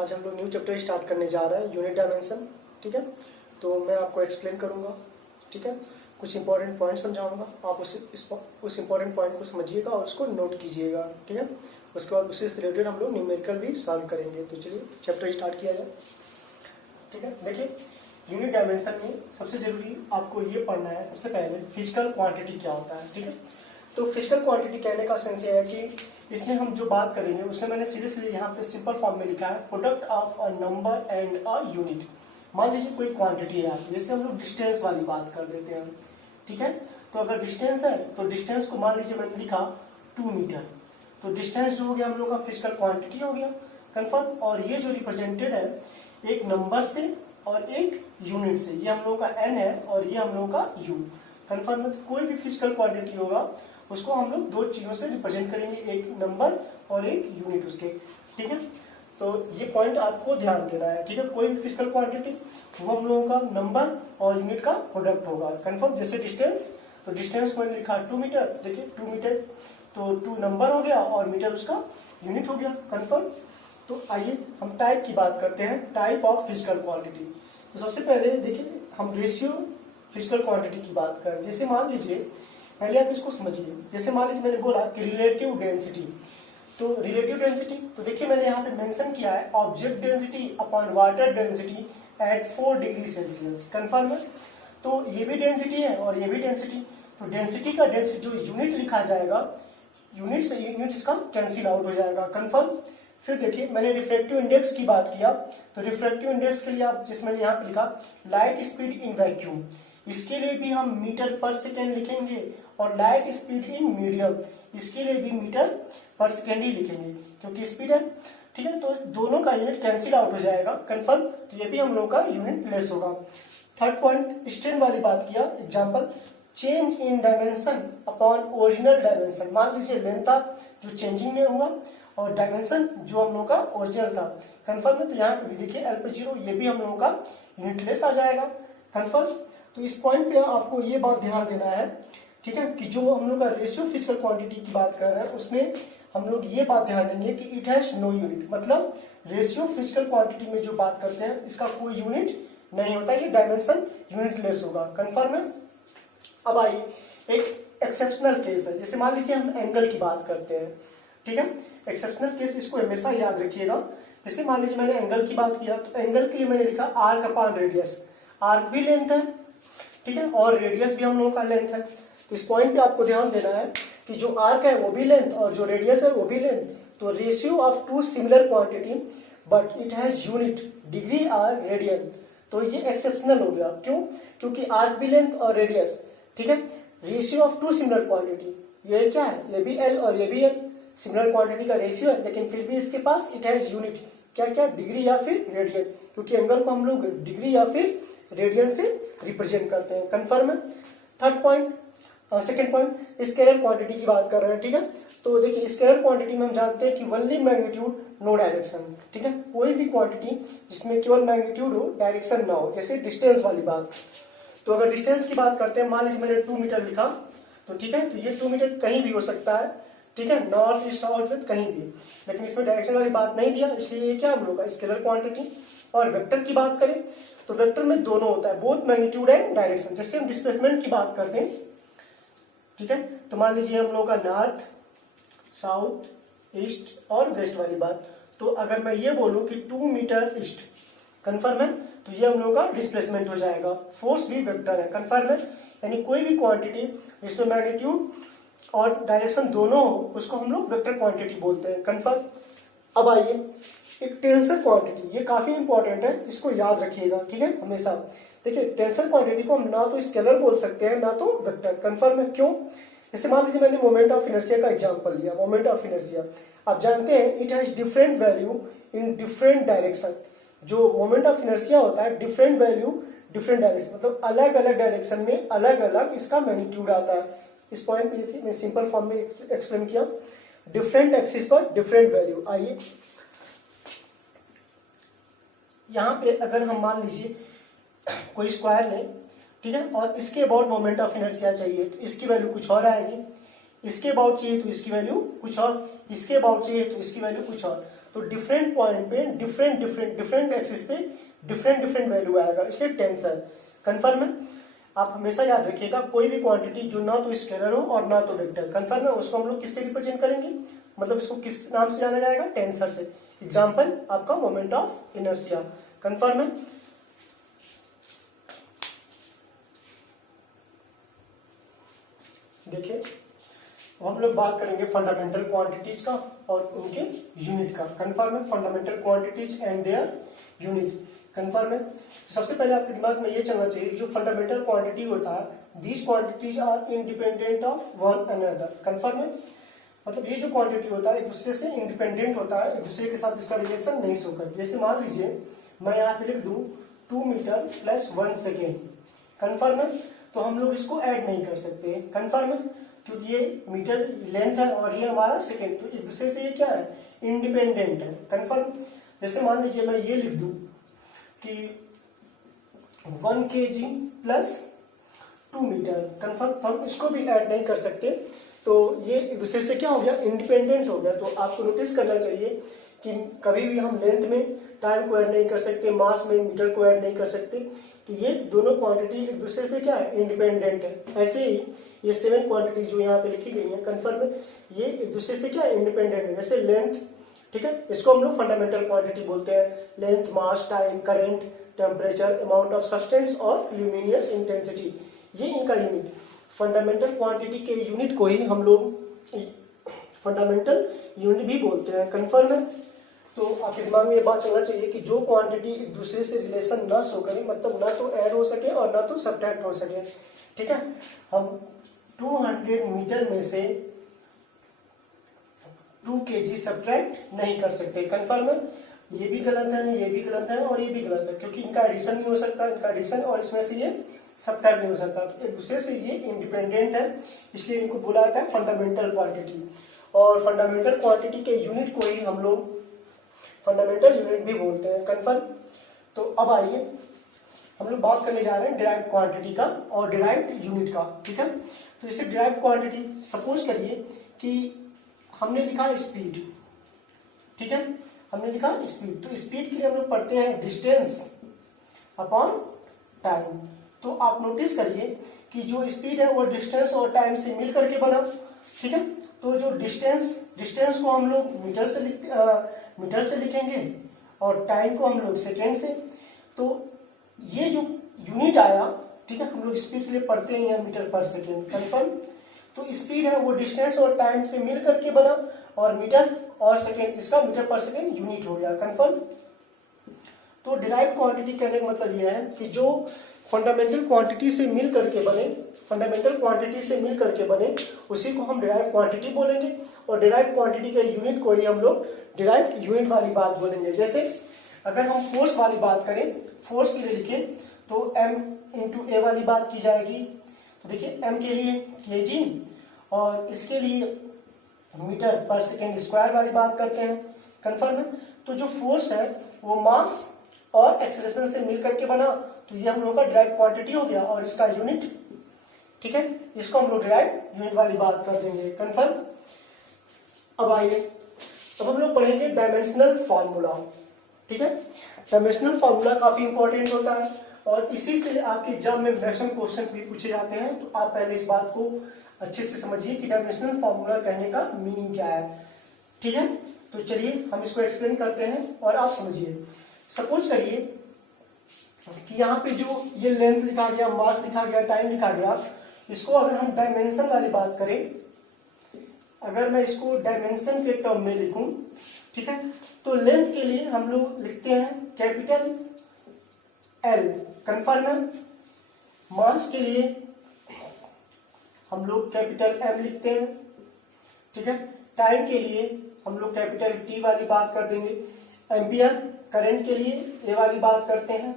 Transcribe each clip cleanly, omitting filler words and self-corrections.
आज हम लोग न्यू चैप्टर स्टार्ट करने जा रहे हैं, यूनिट डायमेंशन। ठीक है, तो मैं आपको एक्सप्लेन करूंगा। ठीक है, कुछ इंपॉर्टेंट पॉइंट समझाऊंगा, आप उस इंपॉर्टेंट पॉइंट को समझिएगा और उसको नोट कीजिएगा। ठीक है, उसके बाद उससे रिलेटेड हम लोग न्यूमेरिकल भी सॉल्व करेंगे। तो चलिए चैप्टर स्टार्ट किया जाए। ठीक है, देखिए यूनिट डायमेंशन में सबसे जरूरी आपको ये पढ़ना है, सबसे पहले फिजिकल क्वांटिटी क्या होता है। ठीक है, तो फिजिकल क्वांटिटी कहने का सेंस ये है कि इसमें हम जो बात करेंगे उसमें मैंने सीरियसली यहाँ पे सिंपल फॉर्म में लिखा है, product of a number and a unit. मान लीजिए कोई क्वांटिटी है, जैसे हम लोग डिस्टेंस वाली बात कर देते हैं। ठीक है, तो अगर डिस्टेंस है तो डिस्टेंस को मान लीजिए मैंने लिखा 2 मीटर, तो डिस्टेंस जो हो गया हम लोग का फिजिकल क्वांटिटी हो गया, कंफर्म। और ये जो रिप्रेजेंटेड है एक नंबर से और एक यूनिट से, ये हम लोग का n है और ये हम लोग का u, कंफर्म। तो कोई भी फिजिकल क्वांटिटी होगा उसको हम लोग दो चीजों से रिप्रेजेंट करेंगे, एक नंबर और एक यूनिट उसके। ठीक है, तो ये पॉइंट आपको ध्यान देना है। ठीक है, कोई भी फिजिकल क्वांटिटी वो हम लोगों का नंबर और यूनिट का प्रोडक्ट होगा, कंफर्म। जैसे डिस्टेंस, तो डिस्टेंस मैंने लिखा 2 मीटर, देखिए 2 मीटर, तो 2 नंबर हो गया और मीटर उसका यूनिट हो गया, कंफर्म। तो आइए हम टाइप की बात करते हैं, टाइप ऑफ फिजिकल क्वांटिटी। तो सबसे पहले देखिए हम रेशियो फिजिकल क्वांटिटी की बात करें। जैसे मान लीजिए, पहले आप इसको समझिए, जैसे मान लीजिए मैंने बोला कि रिलेटिव डेंसिटी, तो रिलेटिव डेंसिटी, तो देखिए मैंने यहाँ पे मेंशन किया है object density upon water density at 4 degree Celsius, confirm है। तो ये भी डेंसिटी है और ये भी डेंसिटी, तो डेंसिटी का डेंसिटी जो यूनिट लिखा जाएगा, यूनिट से यूनिट इसका कैंसिल आउट हो जाएगा, कंफर्म। फिर देखिए मैंने रिफ्रैक्टिव इंडेक्स की बात किया, तो रिफ्रैक्टिव इंडेक्स के लिए आप जिसमें यहाँ पे लिखा लाइट स्पीड इन वैक्यूम, इसके लिए भी हम मीटर पर सेकेंड लिखेंगे, और लाइट स्पीड इन मीडियम, इसके लिए भी मीटर पर सेकेंड ही लिखेंगे क्योंकि स्पीड है। ठीक है, तो दोनों का यूनिट कैंसिल आउट हो जाएगा, कंफर्म। तो ये भी हम लोग का यूनिट लेस होगा। थर्ड पॉइंट, स्ट्रेन वाली बात किया, example change in dimension upon original dimension. मान लीजिए लेंथ था जो चेंजिंग में हुआ और डायमेंशन जो हम लोग का ओरिजिनल था, कंफर्म है। तो यहाँ पे भी देखिए L/0, ये भी हम लोगों का यूनिट लेस आ जाएगा, कंफर्म। तो इस पॉइंट पे आपको ये बात ध्यान देना है, ठीक है, कि जो हम लोग का रेशियो फिजिकल क्वांटिटी की बात कर रहे हैं उसमें हम लोग ये बात ध्यान देंगे कि इट हैज नो यूनिट, मतलब रेशियो फिजिकल क्वांटिटी में जो बात करते हैं इसका कोई यूनिट नहीं होता, ये डायमेंशन यूनिट लेस होगा, कंफर्म है। अब आइए एक एक्सेप्शनल केस है, जैसे मान लीजिए हम एंगल की बात करते हैं। ठीक है, एक्सेप्शनल केस इसको हमेशा याद रखिएगा। जैसे मान लीजिए मैंने एंगल की बात किया, तो एंगल के लिए मैंने लिखा आर्क अपॉन रेडियस, आर्क भी लेंथ है, ठीक है, और रेडियस भी हम लोगों का लेंथ है। तो इस पॉइंट पे आपको ध्यान देना है कि जो आर्क है वो भी लेंथ और जो रेडियस है वो भी लेंथ, तो ratio of two similar quantity but it has unit degree or radian, तो ये एक्सेप्शनल हो गया। क्यों? क्योंकि आर्क भी लेंथ और रेडियस, ठीक है, ratio of two similar quantity, ये क्या है, ये भी एल और ये भी एल, सिमिलर क्वांटिटी का रेशियो है, लेकिन फिर भी इसके पास इट हैज यूनिट, क्या क्या, डिग्री या फिर रेडियन, क्योंकि एंगल को हम लोग डिग्री या फिर रेडियन से रिप्रेजेंट करते हैं, कंफर्म है। Third point, second point, scalar quantity की बात कर रहे हैं। ठीक है, तो देखिए स्केलर क्वांटिटी में हम जानते हैं कि ओनली मैग्नीट्यूड नो डायरेक्शन, ठीक है, कोई भी क्वांटिटी जिसमें केवल मैग्नीट्यूड हो, डायरेक्शन ना हो, जैसे डिस्टेंस वाली बात। तो अगर डिस्टेंस की बात करते हैं, मान लीजिए मैंने 2 मीटर लिखा, तो ठीक है, तो ये 2 मीटर कहीं भी हो सकता है, ठीक है, नॉर्थ ईस्ट साउथ वेस्ट कहीं भी, लेकिन इसमें डायरेक्शन वाली बात नहीं दिया, इसलिए ये क्या हम लोग का स्केलर क्वांटिटी। और वेक्टर की बात करें तो वेक्टर में दोनों होता है, बोथ मैग्नीट्यूड एंड डायरेक्शन। जैसे हम डिस्प्लेसमेंट की बात करते हैं, ठीक है, तो मान लीजिए हम लोग का नॉर्थ साउथ ईस्ट और वेस्ट वाली बात, तो अगर मैं ये बोलूं कि 2 मीटर ईस्ट, कंफर्म है, तो ये हम लोग का डिस्प्लेसमेंट हो जाएगा। फोर्स भी वेक्टर है, कंफर्म है, यानी कोई भी क्वांटिटी जिसमें मैग्नीट्यूड और डायरेक्शन दोनों हो उसको हम लोग वेक्टर क्वांटिटी बोलते हैं, कंफर्म। अब आइए एक टेंसर क्वांटिटी, ये काफी इंपॉर्टेंट है, इसको याद रखिएगा, ठीक है, हमेशा। देखिए टेंसर क्वांटिटी को हम ना तो स्केलर बोल सकते हैं ना तो वेक्टर, कंफर्म है। क्यों? जैसे मान लीजिए मैंने मोमेंट ऑफ इनर्शिया का एग्जांपल लिया, मोमेंट ऑफ इनर्शिया आप जानते हैं it has different value in different direction. जो मोमेंट ऑफ इनर्शिया होता है डिफरेंट वैल्यू डिफरेंट डायरेक्शन, मतलब अलग अलग डायरेक्शन में अलग अलग इसका मैग्नीट्यूड आता है। इस पॉइंट पे मैं सिंपल फॉर्म में एक्सप्लेन किया, डिफरेंट एक्सिस पर डिफरेंट वैल्यू। आइए यहाँ पे अगर हम मान लीजिए कोई स्क्वायर लें, ठीक है, और इसके अबाउट मोमेंट ऑफ इनर्शिया चाहिए तो इसकी वैल्यू कुछ और आएगी, इसके अबाउट चाहिए तो इसकी वैल्यू कुछ और, इसके अबाउट चाहिए तो इसकी वैल्यू कुछ और। तो डिफरेंट पॉइंट पे डिफरेंट एक्सिस पे डिफरेंट वैल्यू आएगा, इसलिए टेंसर। कंफर्म है? आप हमेशा याद रखिएगा कोई भी क्वांटिटी जो ना तो स्केलर हो और ना तो वेक्टर, कंफर्म है, उसको हम लोग किससे रिप्रेजेंट करेंगे, मतलब इसको किस नाम से जाना जाएगा, टेंसर से। एग्जाम्पल आपका मोमेंट ऑफ इनर्शिया। कंफर्म है? देखिए हम लोग बात करेंगे फंडामेंटल क्वांटिटीज का और उनके यूनिट का। कंफर्म है? Fundamental quantities and their unit. Confirm है? तो सबसे पहले आपके दिमाग में ये चलना चाहिए कि जो फंडामेंटल क्वांटिटी होता है, these quantities are independent of one another. Confirm है? मतलब ये जो क्वांटिटी होता है एक दूसरे से इंडिपेंडेंट होता है, एक दूसरे के साथ इसका रिलेशन नहीं शो कर। जैसे मान लीजिए मैं यहाँ पे लिख दूं 2 मीटर प्लस 1 सेकेंड। कंफर्म है? तो हम लोग इसको ऐड नहीं कर सकते। कंफर्म है? क्योंकि ये मीटर लेंथ है और ये हमारा सेकेंड, तो एक दूसरे से ये क्या है, इंडिपेंडेंट है। कंफर्म? जैसे मान लीजिए मैं ये लिख दूं कि 1 kg प्लस 2 मीटर। कंफर्म? तो हम इसको भी ऐड नहीं कर सकते, तो ये एक दूसरे से क्या हो गया, इंडिपेंडेंट हो गया। तो आपको नोटिस करना चाहिए कि कभी भी हम लेंथ में टाइम को ऐड नहीं कर सकते, मास में मीटर को ऐड नहीं कर सकते। तो ये दोनों क्वांटिटी एक दूसरे से क्या है, इंडिपेंडेंट है। ऐसे ही ये 7 क्वांटिटी जो यहाँ पे लिखी गई है, कंफर्म है, ये एक दूसरे से क्या इंडिपेंडेंट है। जैसे लेंथ, ठीक है, इसको हम लोग फंडामेंटल क्वांटिटी बोलते हैं। Length, mass, time, current, temperature, amount of substance और ल्यूमिनियस इंटेंसिटी, ये इनका यूनिट। फंडामेंटल क्वांटिटी के यूनिट को ही हम लोग फंडामेंटल यूनिट भी बोलते हैं। कंफर्म है? तो आपके दिमाग में ये बात चलना चाहिए कि जो क्वांटिटी एक दूसरे से रिलेशन ना शो करे, मतलब ना तो ऐड हो सके और ना तो सब्ट्रैक्ट हो सके, ठीक है। हम 200 मीटर में से 2 kg सब्ट्रैक्ट नहीं कर सकते। कंफर्म है? ये भी गलत है, ये भी गलत है और ये भी गलत है, क्योंकि इनका एडिशन नहीं हो सकता, इनका एडिशन और इसमें से ये सब्ट्रैक्ट नहीं हो सकता। तो एक दूसरे से ये इंडिपेंडेंट है, इसलिए इनको बोला जाता है फंडामेंटल क्वांटिटी। और फंडामेंटल क्वांटिटी के यूनिट को ही हम लोग फंडामेंटल यूनिट भी बोलते हैं। कंफर्म? तो अब आइए हम लोग बात करने जा रहे हैं डिराइव्ड क्वांटिटी का और डिराइव्ड यूनिट का, ठीक है। तो इसे डिराइव्ड क्वांटिटी, सपोज करिए कि हमने लिखा स्पीड, ठीक है, हमने लिखा स्पीड। तो स्पीड के लिए हम लोग पढ़ते हैं डिस्टेंस अपॉन टाइम। तो आप नोटिस करिए कि जो स्पीड है वो डिस्टेंस और टाइम से मिल करके बना, ठीक है। तो जो डिस्टेंस को हम लोग मीटर से लिखेंगे और टाइम को हम लोग सेकेंड से। तो ये जो यूनिट आया, ठीक है, हम लोग स्पीड के लिए पढ़ते हैं यहाँ मीटर पर सेकेंड। कंफर्म? तो स्पीड है वो डिस्टेंस और टाइम से मिल करके बना और मीटर और सेकेंड, इसका मीटर पर सेकेंड यूनिट हो गया। कंफर्म? तो डिराइव्ड क्वांटिटी कहने का मतलब यह है कि जो फंडामेंटल क्वांटिटी से मिल करके बने, उसी को हम डिराइव्ड क्वांटिटी बोलेंगे। और डिराइव्ड क्वांटिटी के यूनिट को ही हम लोग डिराइव्ड यूनिट वाली बात बोलेंगे। जैसे अगर हम फोर्स वाली बात करें, फोर्स के लिए लिखें तो m इंटू ए वाली बात की जाएगी। तो देखिए m के लिए kg और इसके लिए मीटर पर सेकेंड स्क्वायर वाली बात करते हैं। कंफर्म है? तो जो फोर्स है वो मास और एक्सेलरेशन से मिल करके बना, तो ये हम लोग का डिराइव्ड क्वांटिटी हो गया और इसका यूनिट, ठीक है, इसको हम लोग डिराइव्ड यूनिट वाली बात कर देंगे। कंफर्म? अब आइए, अब हम लोग पढ़ेंगे डायमेंशनल फॉर्मूला, ठीक है। डायमेंशनल फॉर्मूला काफी इंपॉर्टेंट होता है और इसी से आपके एग्जाम में मैक्सिमम क्वेश्चन भी पूछे जाते हैं। तो आप पहले इस बात को अच्छे से समझिए कि डायमेंशनल फॉर्मूला कहने का मीनिंग क्या है, ठीक है। तो चलिए हम इसको एक्सप्लेन करते हैं और आप समझिए। सपोज करिए कि यहाँ पे जो ये लेंथ लिखा गया, मास लिखा गया, टाइम लिखा गया, इसको अगर हम डायमेंशन वाली बात करें, अगर मैं इसको डायमेंशन के टर्म में लिखूं, ठीक है, तो लेंथ के लिए हम लोग लिखते हैं कैपिटल L। कंफर्म है? मास के लिए हम लोग कैपिटल M लिखते हैं, ठीक है। टाइम के लिए हम लोग कैपिटल T वाली बात कर देंगे। एम्पियर करंट के लिए ए वाली बात करते हैं।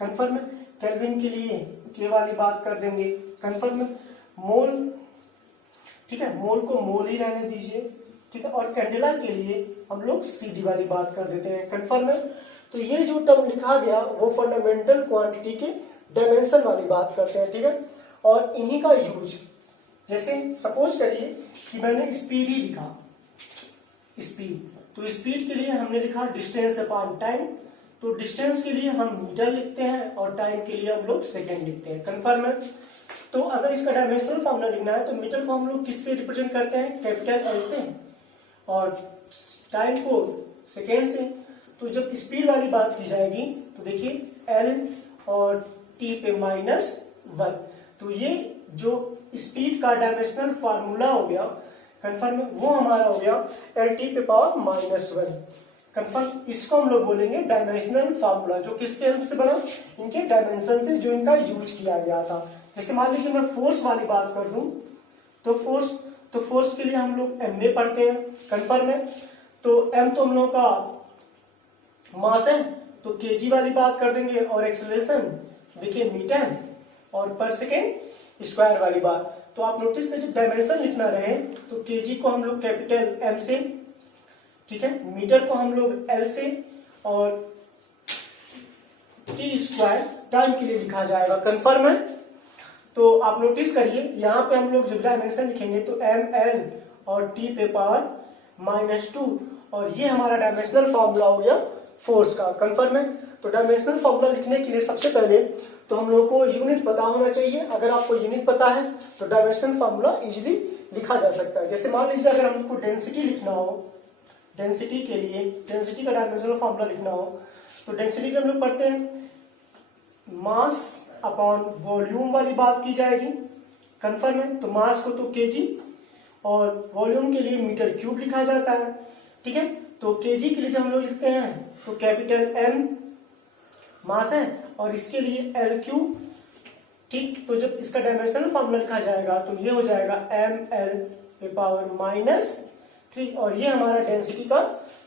कंफर्म है? केल्विन के लिए के वाली बात कर देंगे। कंफर्म है? मोल, ठीक है, मोल को मोल ही रहने दीजिए, ठीक है। और कैंडेला के लिए हम लोग CD वाली बात कर देते हैं। कंफर्म है? तो ये जो टर्म लिखा गया वो फंडामेंटल क्वांटिटी के डायमेंशन वाली बात करते हैं, ठीक है। और इन्हीं का यूज, जैसे सपोज करिए कि मैंने स्पीड ही लिखा, स्पीड। तो स्पीड के लिए हमने लिखा डिस्टेंस अपॉन टाइम। तो डिस्टेंस के लिए हम मीटर लिखते हैं और टाइम के लिए हम लोग सेकेंड लिखते हैं। कंफर्म है। तो अगर इसका डायमेंशनल फॉर्मूला लिखना है तो मीटर को हम लोग किससे रिप्रेजेंट करते हैं, कैपिटल एल से, और टाइम को सेकेंड से। तो जब स्पीड वाली बात की जाएगी तो देखिए एल और टी पे -1। तो ये जो स्पीड का डायमेंशनल फार्मूला हो गया कंफर्म, वो हमारा हो गया एल टी पे पावर -1। कंफर्म, इसको हम लोग बोलेंगे डायमेंशनल फार्मूला, जो किसके हेल्प से बना, इनके डायमेंशन से जो इनका यूज किया गया था। जैसे मान लीजिए मैं फोर्स वाली बात कर दूं तो फोर्स के लिए हम लोग एम में पढ़ते हैं। कंफर्म है। तो एम तो हम लोगों का मास है, तो केजी वाली बात कर देंगे, और एक्सेलरेशन देखिए मीटर, और पर सेकेंड स्क्वायर वाली बात। तो आप नोटिस करिए डायमेंशन लिखना रहे तो केजी को हम लोग कैपिटल एम से, ठीक है, मीटर को हम लोग एल से, और टी स्क्वायर टाइम के लिए लिखा जाएगा। कंफर्म है। तो आप नोटिस करिए यहाँ पे हम लोग जब डायमेंशन लिखेंगे तो एम एल और टी पे पावर -2, और ये हमारा डायमेंशनल फॉर्मूला हो गया फोर्स का। कंफर्म है। तो डायमेंशनल फॉर्मूला लिखने के लिए सबसे पहले तो हम लोगों को यूनिट पता होना चाहिए। अगर आपको यूनिट पता है तो डायमेंशनल फॉर्मूला इजीली लिखा जा सकता है। जैसे मान लीजिए अगर हमको डेंसिटी लिखना हो, डेंसिटी के लिए डेंसिटी का डायमेंशनल फॉर्मूला लिखना हो तो डेंसिटी के हम लोग पढ़ते हैं मास अपॉन वॉल्यूम वाली बात की जाएगी। कंफर्म है। तो मास को तो केजी और वॉल्यूम के लिए मीटर क्यूब लिखा जाता है। ठीक है। तो केजी के लिए जब हम लोग लिखते हैं तो कैपिटल एम मास है और इसके लिए एल क्यूब। ठीक। तो जब इसका डायमेंशनल फॉर्मूला लिखा जाएगा तो ये हो जाएगा एम एल पे पावर -3, और ये हमारा डेंसिटी का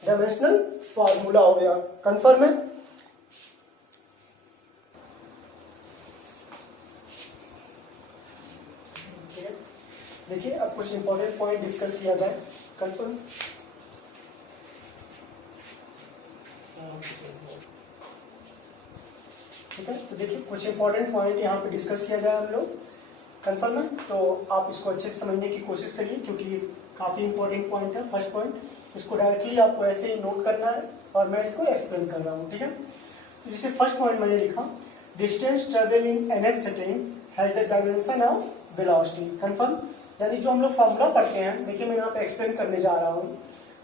डायमेंशनल फॉर्मूला हो गया। कंफर्म है। देखिए अब कुछ इंपॉर्टेंट पॉइंट डिस्कस किया जाए। कंफर्म। ठीक है। तो देखिए कुछ इंपॉर्टेंट पॉइंट यहाँ पे डिस्कस किया जाए हम लोग। कंफर्म है। तो आप इसको अच्छे से समझने की कोशिश करिए क्योंकि काफी इंपॉर्टेंट पॉइंट है। फर्स्ट पॉइंट, इसको डायरेक्टली आपको ऐसे ही नोट करना है और मैं इसको एक्सप्लेन कर रहा हूँ। ठीक है। तो जैसे फर्स्ट पॉइंट मैंने लिखा distance travel in nth second has the dimension of velocity. Confirm. यानी जो हम लोग फॉर्मूला पढ़ते हैं, देखिए मैं यहाँ पे एक्सप्लेन करने जा रहा हूँ।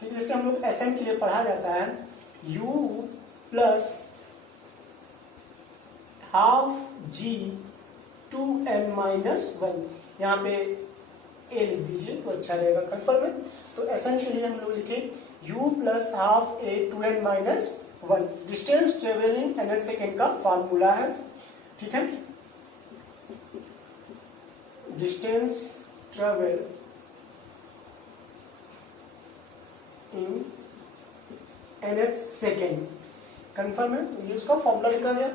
तो जैसे हम लोग एसएम के लिए पढ़ा जाता है u plus half g 2n-1, यहाँ पे a लिख दीजिए तो अच्छा रहेगा। कंफर्म है। तो एसएम के लिए हम लोग लिखे u plus half a 2n-1 distance travelling nth second का फॉर्मूला है। ठीक है। Distance travel in nth second. Confirm है। तो ये उसका फॉर्मूला लिखा गया।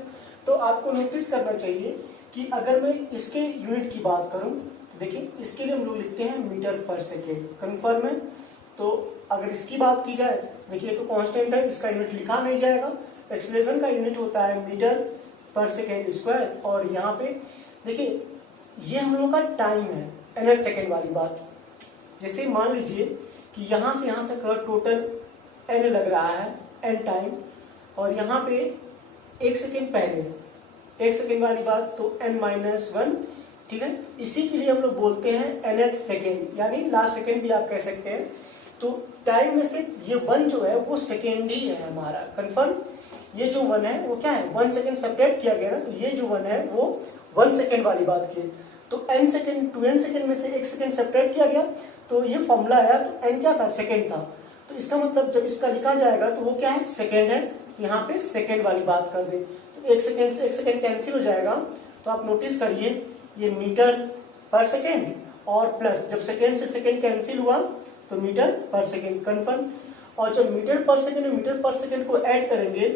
तो आपको नोटिस करना चाहिए कि अगर मैं इसके यूनिट की बात करूं, देखिए इसके लिए हम लोग लिखते हैं मीटर पर सेकेंड। कंफर्म है। तो अगर इसकी बात की जाए, देखिए तो कांस्टेंट है, इसका यूनिट लिखा नहीं जाएगा। एक्सेलरेशन का यूनिट होता है मीटर पर सेकेंड स्क्वायर, और यहाँ पे देखिए ये हम लोग का टाइम है nth सेकेंड वाली बात। जैसे मान लीजिए कि यहाँ से यहाँ तक टोटल n लग रहा है, n टाइम, और यहाँ पे 1 सेकेंड पहले 1 सेकेंड वाली बात तो n-1। ठीक है। इसी के लिए हम लोग बोलते हैं nth सेकेंड, यानी लास्ट सेकेंड भी आप कह सकते हैं। तो टाइम में से ये 1 जो है वो सेकेंड ही है हमारा। कंफर्म। ये जो 1 है वो क्या है, 1 सेकेंड सेपरेट किया गया ना, तो ये जो 1 है वो 1 सेकेंड वाली बात की। तो n सेकेंड 2n सेकेंड में से 1 सेकेंड सेपरेट किया गया, तो ये फॉर्मूला आया। तो n क्या था, सेकेंड था। तो इसका मतलब जब इसका लिखा जाएगा तो वो क्या है, सेकेंड है। यहाँ पे सेकेंड वाली बात कर दे तो 1 सेकेंड से 1 सेकेंड कैंसिल हो जाएगा। तो आप नोटिस करिए ये मीटर पर सेकेंड, और प्लस जब सेकेंड से सेकेंड कैंसिल हुआ तो मीटर पर सेकेंड। कंफर्म। और जब मीटर पर सेकेंड में मीटर पर सेकेंड को ऐड करेंगे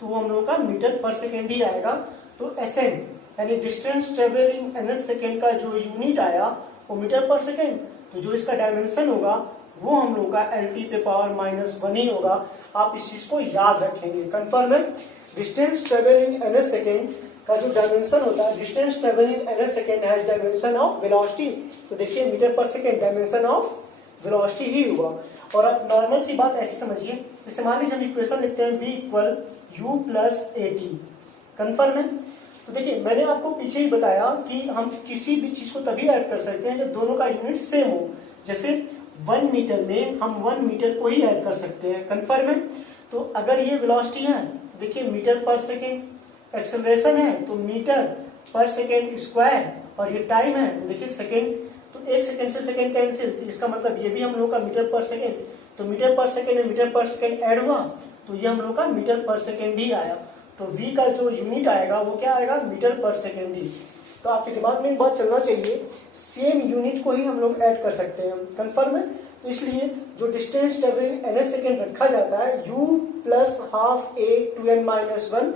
तो वो हम लोग का मीटर पर सेकेंड ही आएगा। तो एसएन यानी डिस्टेंस ट्रेवलिंग nth सेकेंड का जो यूनिट आया वो मीटर पर सेकेंड। तो जो इसका डायमेंशन होगा वो हम लोग का LT पे पावर -1 ही होगा। आप इस चीज को याद रखेंगे। कंफर्म है। डिस्टेंस ट्रेवलिंग nth सेकेंड का जो डायमेंशन होता है, distance travelling nth second has dimension of velocity. तो देखिए मीटर पर सेकेंड डायमेंशन ऑफ वेलोसिटी ही होगा। और अब नॉर्मल सी बात ऐसी समझिए, जैसे मान लीजिए हम इक्वेशन लिखते हैं v equal u plus at, confirm है। तो देखिए मैंने आपको पीछे ही बताया कि हम किसी भी चीज को तभी ऐड कर सकते हैं जब दोनों का यूनिट सेम हो। जैसे 1 मीटर में हम 1 मीटर को ही ऐड कर सकते हैं, कन्फर्म है। तो अगर ये वेलोसिटी है, देखिए मीटर पर सेकेंड, एक्सेलरेशन है तो मीटर पर सेकेंड स्क्वायर, और ये टाइम है तो देखिए सेकेंड, तो 1 सेकेंड से सेकेंड कैंसिल, इसका मतलब ये भी हम लोग का मीटर पर सेकेंड, तो मीटर पर सेकेंड में मीटर पर सेकेंड ऐड हुआ तो ये हम लोग का मीटर पर सेकेंड ही आया। तो v का जो यूनिट आएगा वो क्या आएगा, मीटर पर सेकेंड ही। तो आपके दिमाग में एक बात चलना चाहिए, सेम यूनिट को ही हम लोग ऐड कर सकते हैं, कन्फर्म है। तो इसलिए जो डिस्टेंस ट्रेवलिंग ns सेकेंड रखा जाता है u plus half a two n minus 1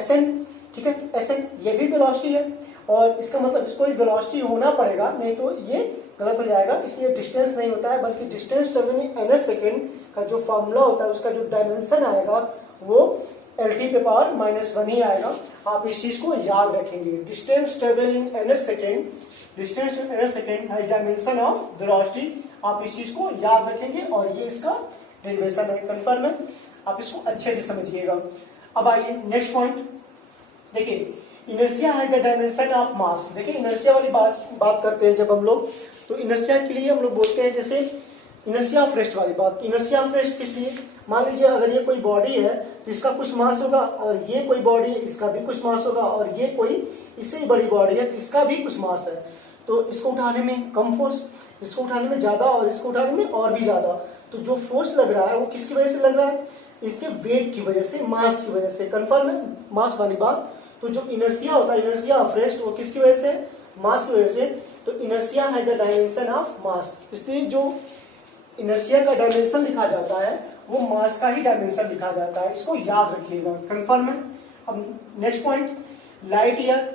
sn, ठीक है, sn ये भी वेलोसिटी है, और इसका मतलब इसको वेलोसिटी होना पड़ेगा, नहीं तो ये गलत हो जाएगा। इसलिए डिस्टेंस नहीं होता है, बल्कि डिस्टेंस ट्रेवलिंग ns सेकेंड का जो फॉर्मूला होता है उसका जो डायमेंशन आएगा वो LT पे पावर माइनस 1 ही आएगा। आप इस चीज को याद रखेंगे, distance travelling ns second, distance ns second है डायमेंशन ऑफ वेलोसिटी, आप इस चीज को याद रखेंगे और ये इसका डेरिवेशन है, कन्फर्म है। आप इसको अच्छे से समझिएगा। अब आइए नेक्स्ट पॉइंट, देखिए इनर्शिया है द डायमेंशन ऑफ मास। देखिए इनर्शिया वाली बात करते हैं जब हम लोग, तो इनर्शिया के लिए हम लोग बोलते हैं जैसे इनर्शिया ऑफ रेस्ट वाली बात। इनर्शिया ऑफ रेस्ट किस लिए, मान लीजिए अगर ये कोई बॉडी है तो इसका कुछ मास होगा, और ये कोई बॉडी है इसका भी कुछ मास होगा, और ये कोई इससे बड़ी बॉडी है तो इसका भी कुछ मास है। तो इसको उठाने में कम फोर्स, इसको उठाने में ज्यादा, और इसको उठाने में और भी ज्यादा। तो जो फोर्स लग रहा है वो किसकी वजह से लग रहा है, इसके वेट की वजह से, मास की वजह से, कन्फर्म है, मास वाली बात। तो जो इनर्शिया होता है, इनर्शिया ऑफ रेस्ट, वो किसकी वजह से, मास की वजह से। तो इनर्शिया है द डायमेंशन ऑफ मास, इसलिए जो इनर्शिया का डायमेंशन लिखा जाता है वो मास का ही डायमेंशन लिखा जाता है, इसको याद रखिएगा, कन्फर्म है। अब next point, light year,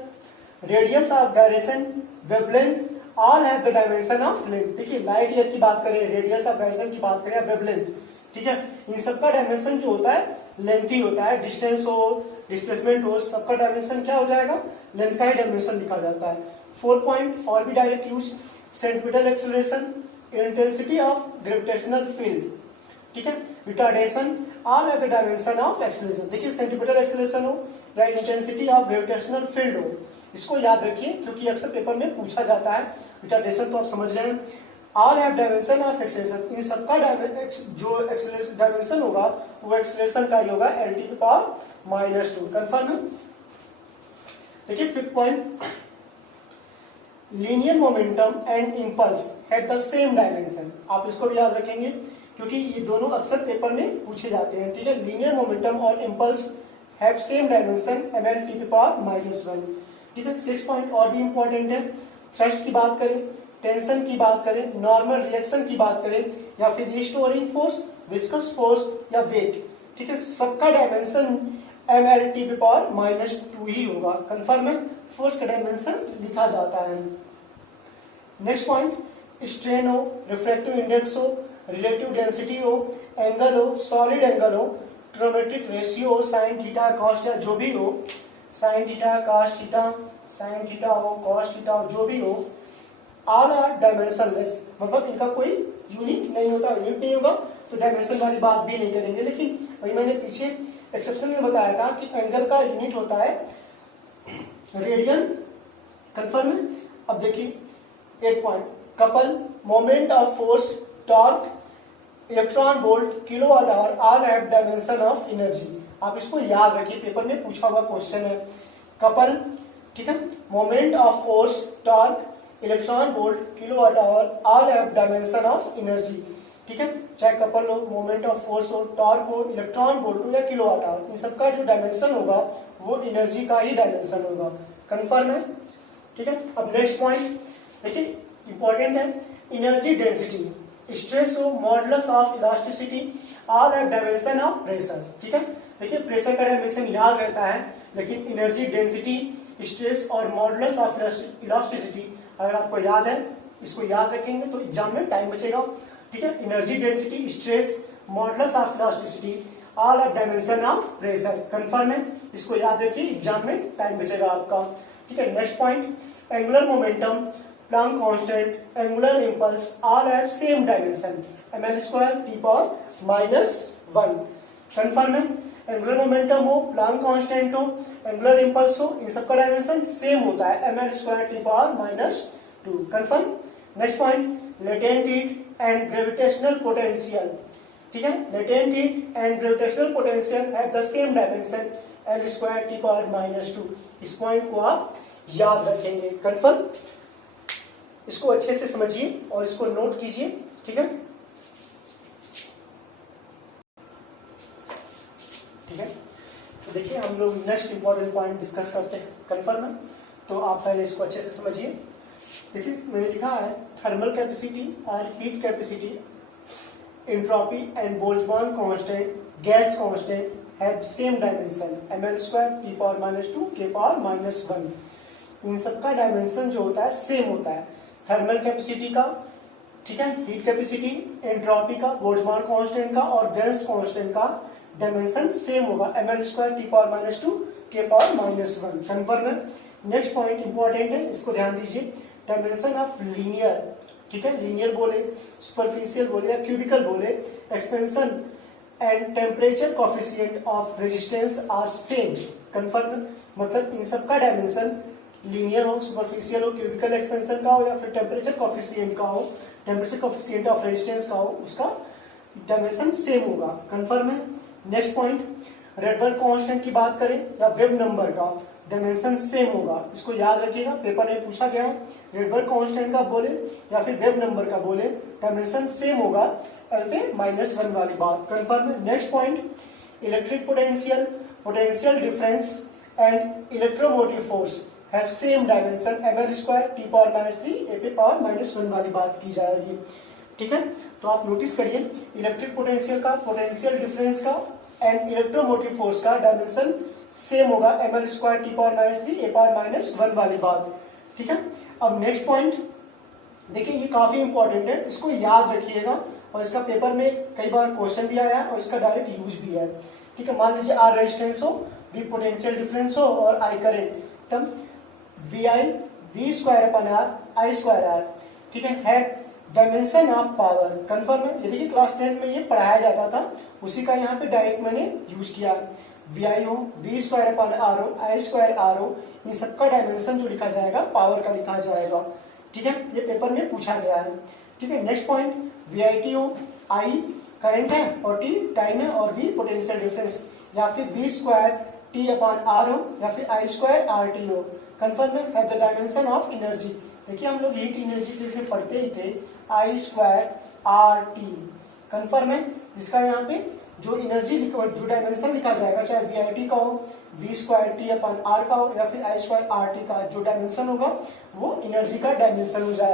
radius of direction, wavelength, all have the dimension of length. देखिए लाइट ईयर की बात करें, रेडियस ऑफ डायरेक्शन की बात करें, वेवलेंथ, ठीक है, इन सबका डायमेंशन जो होता है लेंथ ही होता है। डिस्टेंस हो, डिस्प्लेसमेंट हो, सबका डायमेंशन क्या हो जाएगा, लेंथ का ही डायमेंशन लिखा जाता है। 4 पॉइंट और भी direct use, centripetal acceleration, intensity of gravitational field, ठीक है, retardation, all at the dimension of acceleration. देखिए सेंट्रीपिटल एक्सेलरेशन हो या इंटेंसिटी ऑफ ग्रेविटेशनल फील्ड हो, इसको याद रखिए क्योंकि अक्सर पेपर में पूछा जाता है। रिटार्डेशन तो आप समझ रहे हैं, all have dimension of acceleration, इन सबका जो एक्सेलरेशन डायमेंशन होगा वो एक्सेलरेशन का ही होगा LT की पावर माइनस 2, कन्फर्म है। देखिए 5th point, linear momentum and impulse have the same dimension. आप इसको भी याद रखेंगे क्योंकि ये दोनों अक्सर पेपर में पूछे जाते हैं, ठीक है। लीनियर मोमेंटम और impulse have same dimension MLT की पावर माइनस 1, ठीक है। 6 पॉइंट और भी इंपॉर्टेंट है, थ्रस्ट की बात करें, टेंशन की बात करें, नॉर्मल रिएक्शन की बात करें, या फिर रिस्टोरिंग फोर्स, विस्कस फोर्स या वेट, ठीक है, सबका डायमेंशन MLT की पावर माइनस 2 ही होगा, कन्फर्म है। फोर्स का डायमेंशन लिखा जाता है। नेक्स्ट पॉइंट, स्ट्रेन हो, रिफ्रैक्टिव इंडेक्स हो, रिलेटिव डेंसिटी हो, एंगल हो, सॉलिड एंगल हो, ट्रिग्नोमेट्रिक रेशियो हो, साइन थीटा कॉस या जो भी हो, sine theta cos theta, sine theta हो, कॉस थीटा हो, जो भी हो, ऑल आर डायमेंशनलेस, मतलब इनका कोई यूनिट नहीं होता, यूनिट नहीं होगा तो डायमेंशन वाली बात भी नहीं करेंगे। लेकिन वही मैंने पीछे एक्सेप्शन में बताया था कि एंगल का यूनिट होता है रेडियन, कन्फर्म है। अब देखिए 8 point, couple, moment of force, torque, electron volt, kilowatt hour, all have dimension of energy. आप इसको याद रखिए, पेपर में पूछा हुआ क्वेश्चन है। कपल, ठीक है, moment of force, torque, electron volt, kilowatt hour, all have dimension of energy, ठीक है। चाहे कपल हो, मोमेंट ऑफ फोर्स हो, टॉर्क हो, इलेक्ट्रॉन वोल्ट हो या किलोवाट आवर, इन सबका जो डायमेंशन होगा वो एनर्जी का ही डायमेंशन होगा, कन्फर्म है, ठीक है। अब नेक्स्ट पॉइंट देखिए इंपॉर्टेंट है, एनर्जी डेंसिटी, स्ट्रेस हो, modulus of elasticity, all have dimension of pressure, ठीक है। देखिए प्रेशर का डायमेंशन याद रहता है, लेकिन एनर्जी डेंसिटी, स्ट्रेस और मॉडुलस ऑफ इलास्टिसिटी अगर आपको याद है, इसको याद रखेंगे तो एग्जाम में टाइम बचेगा, ठीक है। Energy density, stress, modulus of elasticity, all of dimension of pressure, confirm है, इसको याद रखिए, एग्जाम में टाइम बचेगा आपका, ठीक है। Next point, angular momentum, Planck constant, angular impulse are at same dimension, ml square t power -1. Confirm है? एंगुलर मोमेंटम हो, प्लांक कांस्टेंट हो, एंगुलर इंपल्स हो, इन सबका डायमेंशन सेम होता है, ml square T power -2. Confirm. Next point, latent heat and gravitational potential. ठीक है, latent heat and gravitational potential have the same dimension, l square T power -2. इस point को आप याद रखेंगे. कंफर्म. इसको अच्छे से समझिए और इसको नोट कीजिए. ठीक है, ठीक है. तो देखिए हम लोग नेक्स्ट इंपॉर्टेंट पॉइंट डिस्कस करते हैं. कंफर्म है? तो आप पहले इसको अच्छे से समझिए. देखिए मैंने लिखा है थर्मल कैपेसिटी और heat capacity, entropy and Boltzmann constant, gas constant have same dimension, ml square T power -2 के पावर -1. इन सबका डायमेंशन जो होता है सेम होता है. थर्मल कैपेसिटी का, ठीक है, हीट कैपेसिटी, एंट्रोपी का, बोल्ट्जमान कांस्टेंट का और गैस कांस्टेंट का डायमेंशन सेम होगा, ml स्क्वायर टी पावर -2 के पावर -1. कंफर्म है? नेक्स्ट पॉइंट इंपॉर्टेंट है, इसको ध्यान दीजिए. डायमेंशन ऑफ लीनियर, ठीक है, लीनियर बोले, सुपरफिशियल बोले या क्यूबिकल बोले, expansion and temperature coefficient of resistance R same. Confirm. मतलब इन सबका डायमेंशन लीनियर हो, सुपरफिशियल हो, क्यूबिकल एक्सपेंशन का हो या फिर टेम्परेचर कोफिशिएंट का हो, टेम्परेचर कोफिशिएंट ऑफ रेजिस्टेंस का हो, उसका डायमेंशन सेम होगा. कंफर्म है? नेक्स्ट पॉइंट, रेडबर्ग कांस्टेंट की बात करें या वेब नंबर का, डायमेंशन सेम होगा. इसको याद रखिएगा, पेपर में पूछा गया है. रेडबर्ग कांस्टेंट का बोले या फिर वेब नंबर का बोले, डायमेंशन सेम होगा, एल पे -1 वाली बात. कंफर्म है? Next point, electric potential, potential difference and electromotive force have same dimension, ml square T power -3 ए पे पावर -1 वाली बात की जा रही है. ठीक है, तो आप नोटिस करिए, इलेक्ट्रिक पोटेंशियल का, पोटेंशियल डिफरेंस का एंड इलेक्ट्रोमोटिव फोर्स का डायमेंशन सेम होगा, ml स्क्वायर टी पावर -3 ए पावर -1 वाली बात. ठीक है. अब नेक्स्ट पॉइंट देखिए, ये काफी इंपॉर्टेंट है, इसको याद रखिएगा और इसका पेपर में कई बार क्वेश्चन भी आया है और इसका डायरेक्ट यूज भी है. ठीक है, मान लीजिए R रेजिस्टेंस हो, V पोटेंशियल डिफरेंस हो और I करंट, तब VI V square upon R I square R. ठीक है, डायमेंशन ऑफ पावर. कंफर्म है? ये देखिए क्लास 10 में ये पढ़ाया जाता था, उसी का यहाँ पे डायरेक्ट मैंने यूज किया. VI हो, V स्क्वायर अपन R हो, I स्क्वायर R हो, इन सबका डायमेंशन जो लिखा जाएगा पावर का लिखा जाएगा. ठीक है, ये पेपर में पूछा गया है. ठीक है, नेक्स्ट पॉइंट, VIT हो, I करंट है और T टाइम है और V पोटेंशियल डिफरेंस, या फिर V स्क्वायर T अपन R हो या फिर I स्क्वायर RT हो. कंफर्म है? The dimension of energy. देखिए हम लोग हीट एनर्जी के इसमें पढ़ते ही थे, I स्क्वायर RT. कंफर्म है? जिसका यहाँ पे जो एनर्जी जो डायमेंशन लिखा जाएगा, चाहे VIT का हो, V स्क्वायर T अपन R का हो या फिर I स्क्वायर RT का, जो डायमेंशन होगा वो एनर्जी का डायमेंशन हो जाएगा.